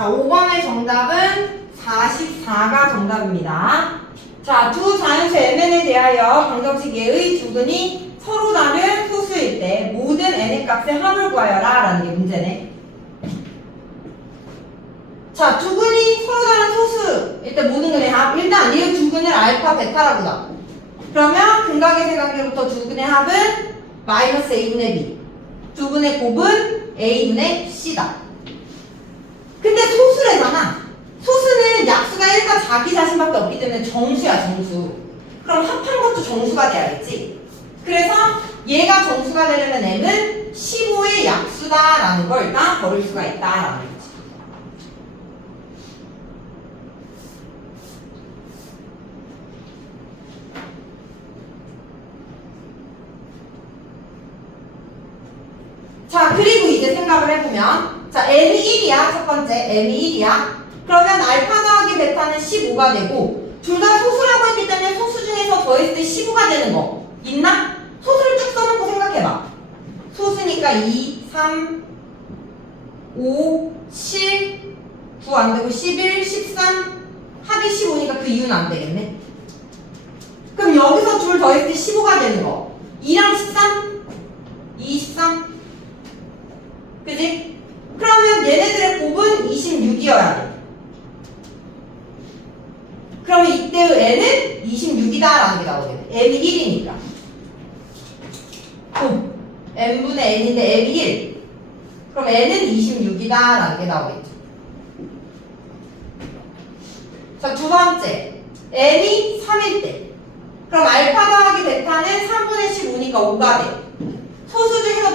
자, 5번의 정답은 44가 정답입니다. 자, 두 자연수 mn에 대하여 방정식 예의 두근이 서로 다른 소수일 때 모든 n의 값의 합을 구하여라 라는 게 문제네. 자, 두근이 서로 다른 소수일 때 모든 근의 합. 일단 이 두근을 알파, 베타라고 나. 그러면 근각의 세 관계로부터 두근의 합은 마이너스 a분의 b. 두근의 곱은 a분의 c다. 근데 소수래잖아. 소수는 약수가 1과 자기 자신밖에 없기 때문에 정수야, 정수. 그럼 합한 것도 정수가 돼야겠지. 그래서 얘가 정수가 되려면 m은 15의 약수다라는 걸 일단 버릴 수가 있다라는 거지. 자, 그리고 이제 생각을 해보면, 자, m이 1이야, 첫 번째. m이 1이야. 그러면 알파 더하기 베타는 15가 되고, 둘 다 소수라고 했기 때문에 소수 중에서 더했을 때 15가 되는 거. 있나? 소수를 쭉 써놓고 생각해봐. 소수니까 2, 3, 5, 7, 9 안 되고 11, 13, 합이 15니까 그 이유는 안 되겠네. 그럼 여기서 둘 더했을 때 15가 되는 거. 2랑 13? 23? 그지? 그러면 얘네들의 곱은 26이어야 돼. 그러면 이때의 n은 26이다라는 게 나오겠네. m이 1이니까. 곱. n분의 n인데 m이 1. 그럼 n은 26이다라는 게 나오겠죠. 자, 두 번째. n이 3일 때. 그럼 알파 더하기 베타는 3분의 15니까 5가 돼.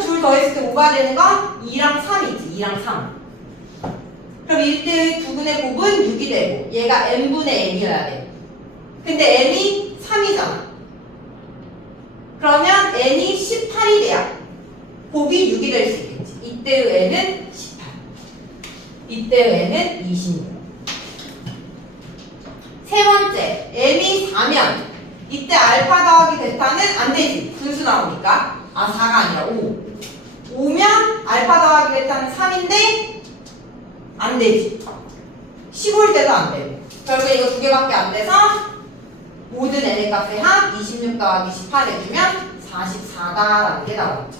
둘 더했을 때 5가 되는 건 2랑 3이지. 2랑 3. 그럼 이때의 두분의 곱은 6이 되고 얘가 n분의 n이어야 돼. 근데 n이 3이잖아. 그러면 n이 18이 돼야 곱이 6이 될 수 있겠지. 이때의 n은 18. 이때의 n은 26. 세 번째, m이 4면 이때 알파 더하기 베타는 안 되지. 분수 나오니까. 아, 4가 아니라 5. 5면 알파 더하기 베타는 3인데 안 되지. 15일 때도 안 되고. 결국에 이거 두 개밖에 안 돼서 모든 n의 값의 합26 더하기 18 해주면 44다라는 게 나오죠.